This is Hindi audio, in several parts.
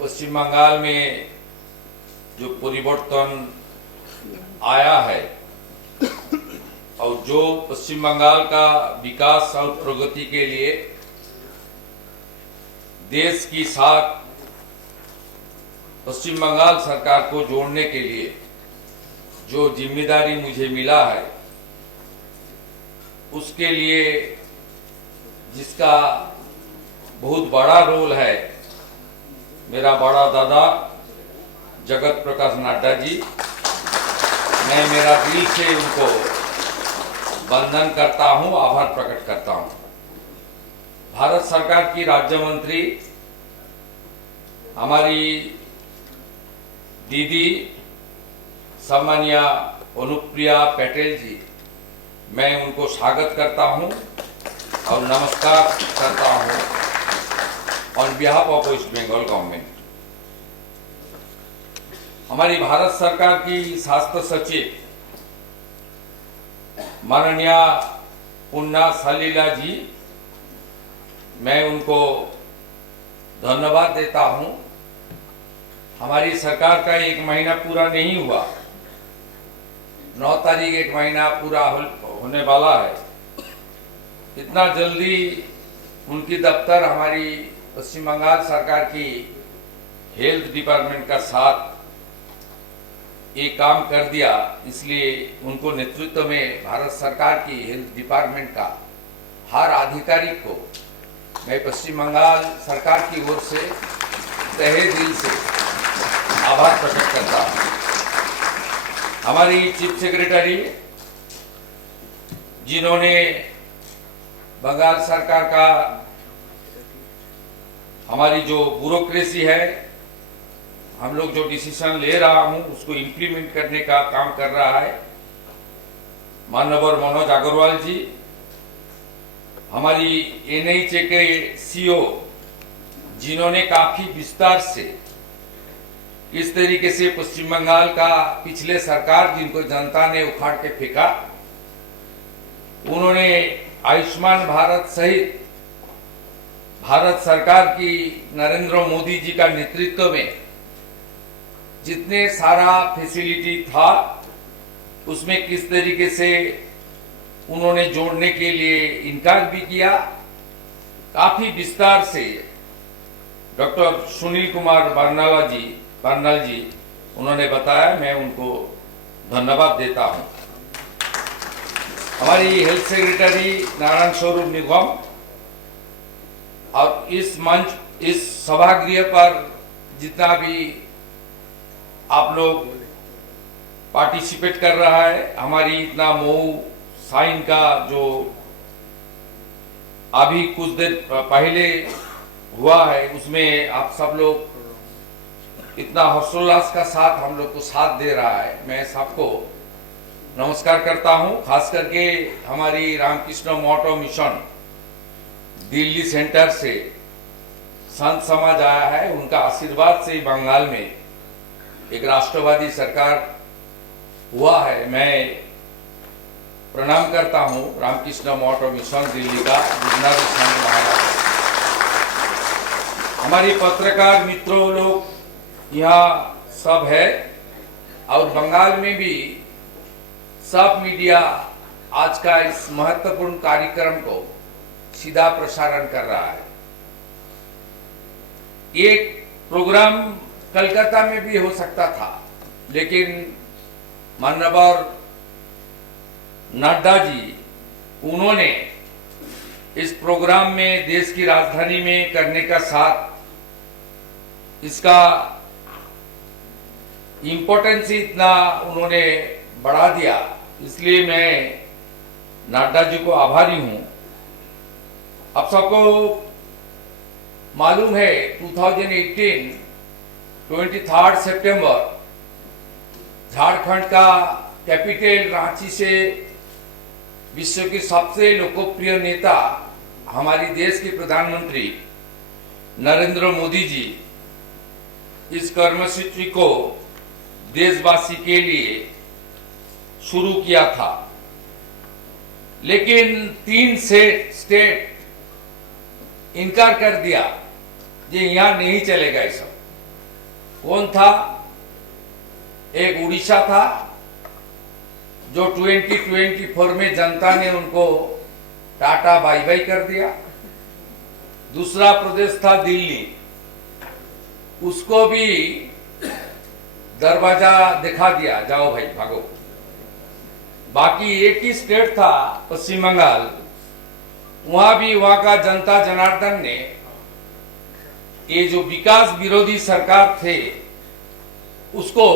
पश्चिम बंगाल में जो परिवर्तन आया है और जो पश्चिम बंगाल का विकास और प्रगति के लिए देश की साथ पश्चिम बंगाल सरकार को जोड़ने के लिए जो जिम्मेदारी मुझे मिला है, उसके लिए जिसका बहुत बड़ा रोल है मेरा बड़ा दादा जगत प्रकाश नड्डा जी, मैं मेरा दिल से उनको वंदन करता हूं, आभार प्रकट करता हूं। भारत सरकार की राज्य मंत्री हमारी दीदी सम्मानीय अनुप्रिया पटेल जी, मैं उनको स्वागत करता हूं और नमस्कार करता हूं on behalf of West Bengal government. हमारी भारत सरकार की स्वास्थ्य सचिव माननीय पुन्ना सलीला जी, मैं उनको धन्यवाद देता हूं। हमारी सरकार का 1 महीना पूरा नहीं हुआ, 9 तारीख 1 महीना पूरा होने वाला है। इतना जल्दी उनकी दफ्तर हमारी पश्चिम बंगाल सरकार की हेल्थ डिपार्टमेंट का साथ ये काम कर दिया, इसलिए उनको नेतृत्व में भारत सरकार की हेल्थ डिपार्टमेंट का हर अधिकारी को मैं पश्चिम बंगाल सरकार की ओर से तहे दिल से आभार प्रकट करता हूं। हमारी चीफ सेक्रेटरी जिन्होंने बंगाल सरकार का हमारी जो ब्यूरोक्रेसी है, हम लोग जो डिसीजन ले रहा हूं उसको इम्प्लीमेंट करने का काम कर रहा है, माननीय मनोज अग्रवाल जी। हमारी एनएचए के सीओ जिन्होंने काफी विस्तार से किस तरीके से पश्चिम बंगाल का पिछले सरकार जिनको जनता ने उखाड़ के फेंका, उन्होंने आयुष्मान भारत सहित भारत सरकार की नरेंद्र मोदी जी का नेतृत्व में जितने सारा फैसिलिटी था उसमें किस तरीके से उन्होंने जोड़ने के लिए इनकार भी किया। काफी विस्तार से डॉक्टर सुनील कुमार बर्नाल जी उन्होंने बताया, मैं उनको धन्यवाद देता हूं। हमारी हेल्थ सेक्रेटरी नारायण स्वरूप निगम और इस मंच, इस सभागृह पर जितना भी आप लोग पार्टिसिपेट कर रहा है, हमारी इतना मऊ साइन का जो अभी कुछ देर पहले हुआ है, उसमें आप सब लोग इतना हर्षोल्लास का साथ हम लोग को साथ दे रहा है, मैं सबको नमस्कार करता हूं। खास करके हमारी रामकृष्ण मोटो मिशन दिल्ली सेंटर से संत समाज आया है, उनका आशीर्वाद से बंगाल में एक राष्ट्रवादी सरकार हुआ है। मैं प्रणाम करता हूं रामकृष्ण मोटो मिशन दिल्ली का जितना भी संघ महाराज। हमारी पत्रकार मित्रों लोग यहाँ सब है और बंगाल में भी सब मीडिया आज का इस महत्वपूर्ण कार्यक्रम को सीधा प्रसारण कर रहा है। ये प्रोग्राम कलकत्ता में भी हो सकता था, लेकिन माननीय नड्डा जी उन्होंने इस प्रोग्राम में देश की राजधानी में करने का साथ इसका इम्पोर्टेंस इतना उन्होंने बढ़ा दिया, इसलिए मैं नड्डा जी को आभारी हूं। आप सबको मालूम है 2018 23 सितंबर झारखंड का कैपिटल रांची से विश्व के सबसे लोकप्रिय नेता हमारी देश के प्रधानमंत्री नरेंद्र मोदी जी इस कर्मसूची को देशवासी के लिए शुरू किया था, लेकिन 3 स्टेट इनकार कर दिया, ये यहां नहीं चलेगा ये सब। कौन था? एक उड़ीसा था जो 2024 में जनता ने उनको टाटा बाय बाय कर दिया। दूसरा प्रदेश था दिल्ली, उसको भी दरवाजा दिखा दिया, जाओ भाई भागो। बाकी एक ही स्टेट था पश्चिम बंगाल, वहां भी वहां का जनता जनार्दन ने ये जो विकास विरोधी सरकार थे उसको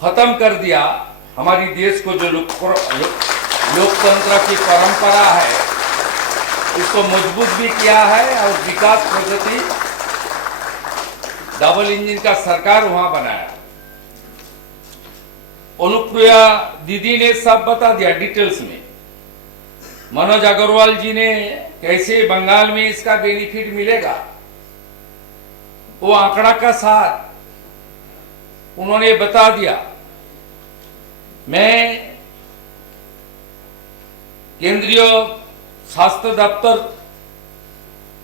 खत्म कर दिया। हमारी देश को जो लोकतंत्र की परंपरा है उसको मजबूत भी किया है और विकास प्रगति डबल इंजन का सरकार वहां बनाया। अनुप्रिया दीदी ने सब बता दिया डिटेल्स में। मनोज अग्रवाल जी ने कैसे बंगाल में इसका बेनिफिट मिलेगा वो आंकड़ा का साथ उन्होंने बता दिया। मैं केंद्रीय स्वास्थ्य दफ्तर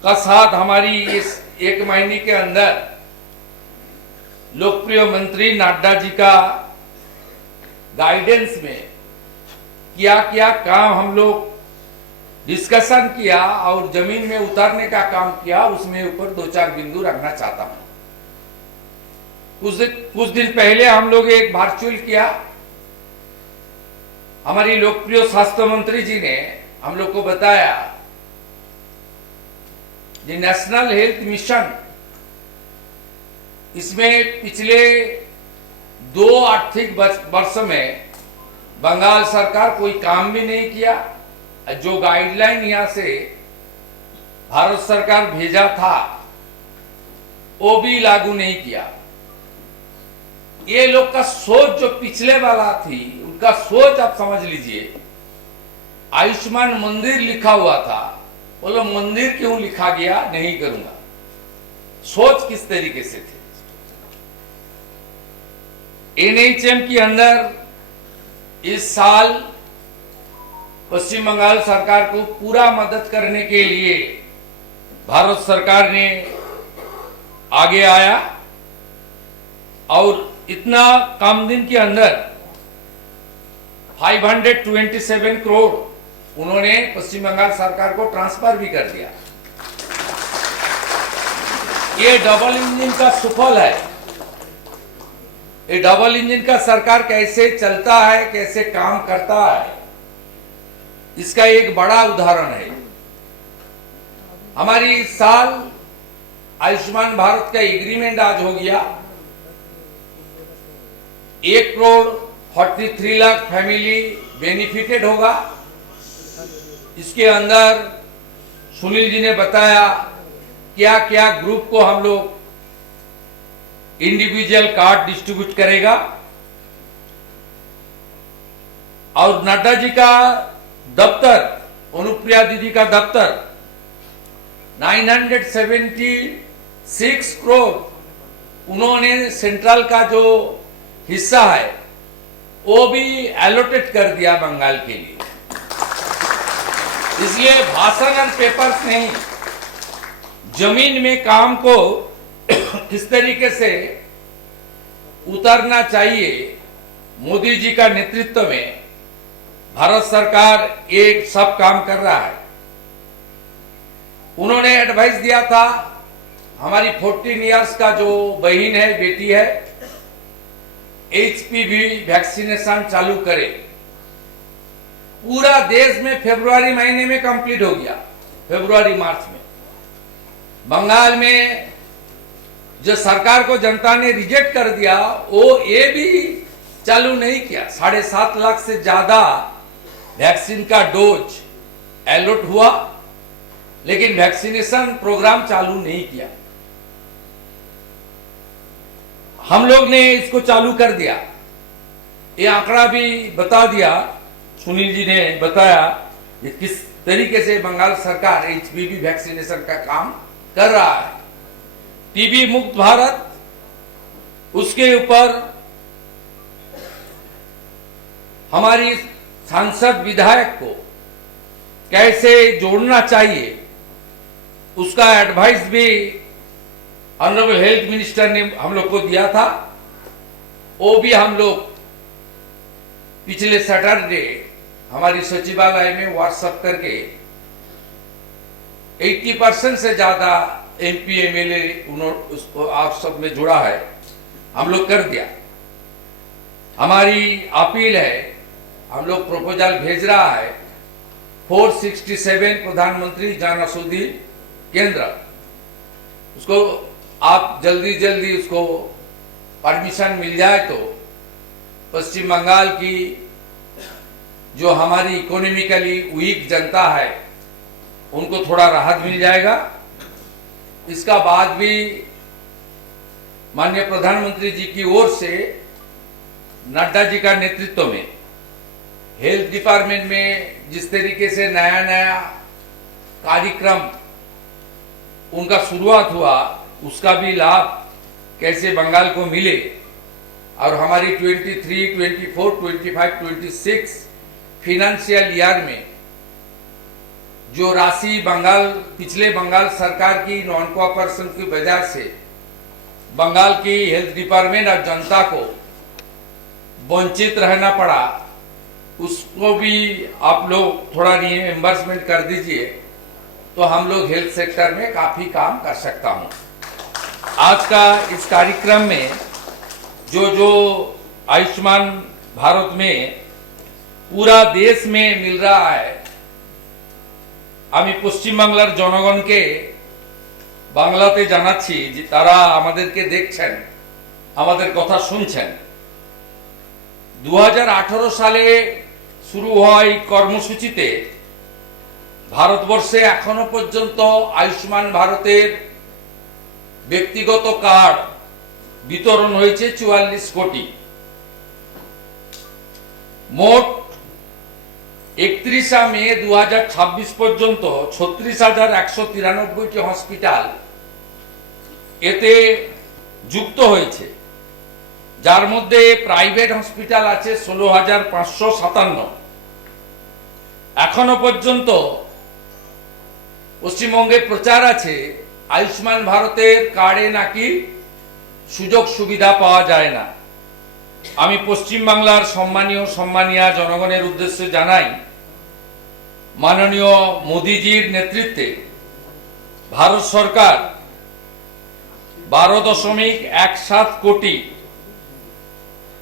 का साथ हमारी इस एक महीने के अंदर लोकप्रिय मंत्री नड्डा जी का गाइडेंस में क्या क्या काम हम लोग डिस्कशन किया और जमीन में उतारने का काम किया, उसमें ऊपर 2-4 बिंदु रखना चाहता हूं। कुछ दिन पहले हम लोग एक वर्चुअल किया। हमारी लोकप्रिय स्वास्थ्य मंत्री जी ने हम लोग को बताया कि नेशनल हेल्थ मिशन, इसमें पिछले 2 आर्थिक वर्ष में बंगाल सरकार कोई काम भी नहीं किया। जो गाइडलाइन यहां से भारत सरकार भेजा था वो भी लागू नहीं किया। ये लोग का सोच जो पिछले वाला थी, उनका सोच आप समझ लीजिए। आयुष्मान मंदिर लिखा हुआ था, बोलो मंदिर क्यों लिखा गया नहीं करूंगा। सोच किस तरीके से थी। एनएचएम के अंदर इस साल पश्चिम बंगाल सरकार को पूरा मदद करने के लिए भारत सरकार ने आगे आया और इतना कम दिन के अंदर 527 करोड़ उन्होंने पश्चिम बंगाल सरकार को ट्रांसफर भी कर दिया। ये डबल इंजन का सुफल है। ये डबल इंजन का सरकार कैसे चलता है, कैसे काम करता है, इसका एक बड़ा उदाहरण है। हमारी इस साल आयुष्मान भारत का एग्रीमेंट आज हो गया। 1,43,00,000 फैमिली बेनिफिटेड होगा। इसके अंदर सुनील जी ने बताया क्या क्या ग्रुप को हम लोग इंडिविजुअल कार्ड डिस्ट्रीब्यूट करेगा। और नड्डा जी का दफ्तर, अनुप्रिया दीदी का दफ्तर 976 करोड़ उन्होंने सेंट्रल का जो हिस्सा है वो भी एलोटेट कर दिया बंगाल के लिए। इसलिए भाषण और पेपर्स नहीं, जमीन में काम को किस तरीके से उतारना चाहिए, मोदी जी का नेतृत्व में भारत सरकार एक सब काम कर रहा है। उन्होंने एडवाइस दिया था, हमारी 14 इयर्स का जो बहन है, बेटी है, HPV वैक्सीनेशन चालू करे। पूरा देश में फरवरी महीने में कंप्लीट हो गया, फरवरी मार्च में। बंगाल में जो सरकार को जनता ने रिजेक्ट कर दिया वो ये भी चालू नहीं किया। 7.5 लाख से ज्यादा वैक्सीन का डोज अलॉट हुआ, लेकिन वैक्सीनेशन प्रोग्राम चालू नहीं किया। हम लोग ने इसको चालू कर दिया। ये आंकड़ा भी बता दिया, सुनील जी ने बताया कि किस तरीके से बंगाल सरकार HPV वैक्सीनेशन का काम कर रहा है। टीबी मुक्त भारत, उसके ऊपर हमारी सांसद विधायक को कैसे जोड़ना चाहिए उसका एडवाइस भी ऑनरेबल हेल्थ मिनिस्टर ने हम लोग को दिया था, वो भी हम लोग पिछले सैटरडे हमारी सचिवालय में व्हाट्सएप करके 80% से ज्यादा एमपी एमएलए उसको आप सब में जुड़ा है, हम लोग कर दिया। हमारी अपील है, हम लोग प्रपोजल भेज रहा है 467 प्रधानमंत्री जन औषधि केंद्र, उसको आप जल्दी जल्दी उसको परमिशन मिल जाए तो पश्चिम बंगाल की जो हमारी इकोनॉमिकली वीक जनता है उनको थोड़ा राहत मिल जाएगा। इसका बाद भी माननीय प्रधानमंत्री जी की ओर से नड्डा जी का नेतृत्व में हेल्थ डिपार्टमेंट में जिस तरीके से नया नया कार्यक्रम उनका शुरुआत हुआ, उसका भी लाभ कैसे बंगाल को मिले और हमारी 23, 24, 25, 26 फाइनेंशियल ईयर में जो राशि पिछले बंगाल सरकार की नॉन कोऑपरेशन की वजह से बंगाल की हेल्थ डिपार्टमेंट और जनता को वंचित रहना पड़ा, उसको भी आप लोग थोड़ा रिएम्बर्समेंट कर दीजिए तो हम लोग हेल्थ सेक्टर में काफी काम कर सकता हूं। आज का इस कार्यक्रम में जो आयुष्मान भारत में पूरा देश में मिल रहा है, আমি পশ্চিম বাংলার জনগণকে বাংলাতে জানাচ্ছি যে তারা আমাদেরকে দেখছেন, আমাদের কথা শুনছেন। 2018 সালে শুরু হয় কর্মসূচিতে ভারতবর্ষে এখনো পর্যন্ত আয়ুষ্মান ভারতের ব্যক্তিগত কার্ড বিতরণ হয়েছে 44 কোটি। মোট 31 মে 2026 পর্যন্ত 36,193টি হসপিটাল এতে যুক্ত হয়েছে, যার মধ্যে প্রাইভেট হসপিটাল আছে 16,557। এখনো পর্যন্ত পশ্চিমবঙ্গে প্রচার আছে আয়ুষ্মান ভারতের কার্ডে নাকি সুযোগ সুবিধা পাওয়া যায় না। আমি পশ্চিম বাংলার সম্মানীয় জনগণের উদ্দেশ্যে জানাই, মাননীয় মোদীজির নেতৃত্বে ভারত সরকার 12.17 কোটি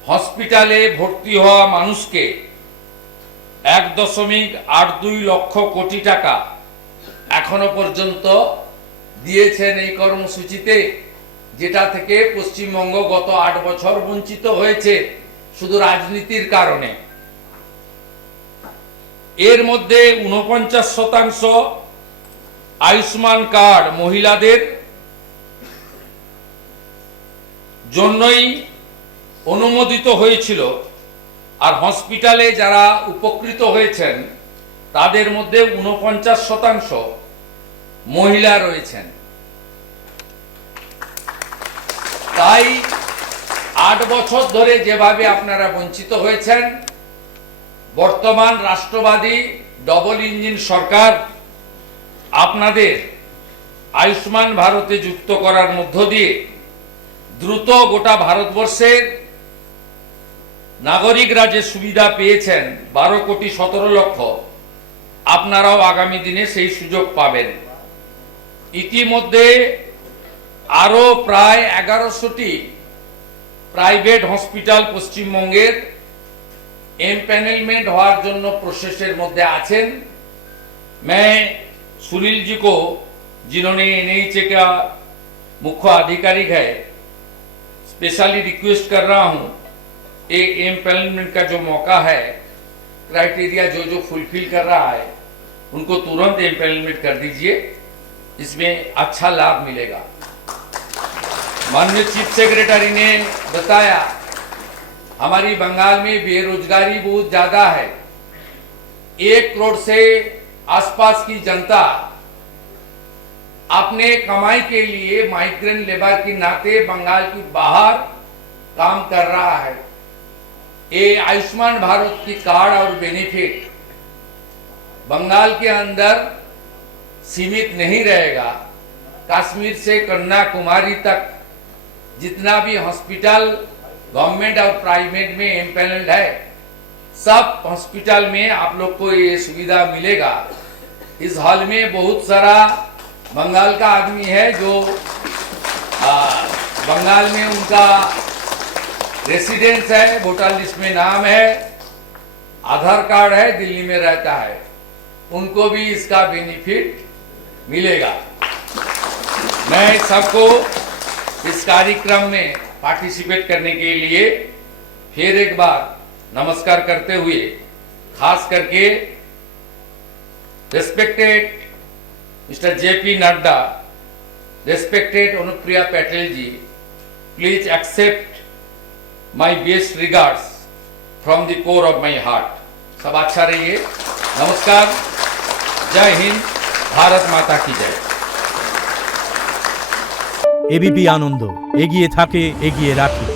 হসপিটালে ভর্তি হওয়া মানুষকে 1.82 লক্ষ কোটি টাকা এখনো পর্যন্ত দিয়েছেন এই কর্মসূচিতে, যেটা থেকে পশ্চিমবঙ্গ গত 8 বছর বঞ্চিত হয়েছে শুধু রাজনীতির কারণে। এর মধ্যে 49% আয়ুষ্মান কার্ড মহিলাদের জন্যই অনুমোদিত হয়েছিল, আর হসপিটালে যারা উপকৃত হয়েছেন তাদের মধ্যে 49% মহিলা রয়েছেন। তাই 8 বছর ধরে যেভাবে আপনারা বঞ্চিত হয়েছেন, বর্তমান রাষ্ট্রবাদী ডবল ইঞ্জিন সরকার আপনাদের আয়ুষ্মান ভারতে যুক্ত করার মধ্য দিয়ে দ্রুত গোটা ভারতবর্ষের নাগরিকরা যে সুবিধা পেয়েছেন 12,17 লক্ষ, আপনারাও আগামী দিনে সেই সুযোগ পাবেন। ইতিমধ্যে আরো প্রায় 1100টি প্রাইভেট হসপিটাল পশ্চিমবঙ্গের एम्पैनलमेंट होने জন্য प्रोसेसर मध्य आছেন। मैं सुनील जी को, जिन्होंने एनएचए का मुख्य आधिकारिक है, स्पेशली रिक्वेस्ट कर रहा हूं, ये एम्पैनलमेंट का जो मौका है, क्राइटेरिया जो फुलफिल कर रहा है उनको तुरंत एम्पैनलमेंट कर दीजिए, इसमें अच्छा लाभ मिलेगा। माननीय चीफ सेक्रेटरी ने बताया हमारी बंगाल में बेरोजगारी बहुत ज्यादा है। 1 करोड़ से आसपास की जनता अपने कमाई के लिए माइग्रेंट लेबर के नाते बंगाल की बाहर काम कर रहा है। ये आयुष्मान भारत की कार्ड और बेनिफिट बंगाल के अंदर सीमित नहीं रहेगा, कश्मीर से कन्याकुमारी तक जितना भी हॉस्पिटल गवर्नमेंट और प्राइवेट में एम्पैनल्ड है, सब हॉस्पिटल में आप लोग को ये सुविधा मिलेगा। इस हॉल में बहुत सारा बंगाल का आदमी है जो बंगाल में उनका रेसिडेंस है, वोटर लिस्ट में नाम है, आधार कार्ड है, दिल्ली में रहता है, उनको भी इसका बेनिफिट मिलेगा। मैं सबको इस कार्यक्रम में पार्टिसिपेट करने के लिए फिर एक बार नमस्कार करते हुए, खास करके respected mister JP Nadda, respected Anupriya Patel ji, please accept my best regards from the core of my heart. सब अच्छा रहिए। नमस्कार, जय हिंद, भारत माता की जय। एबीपी आनंद एगिए थाके एगिए राखे।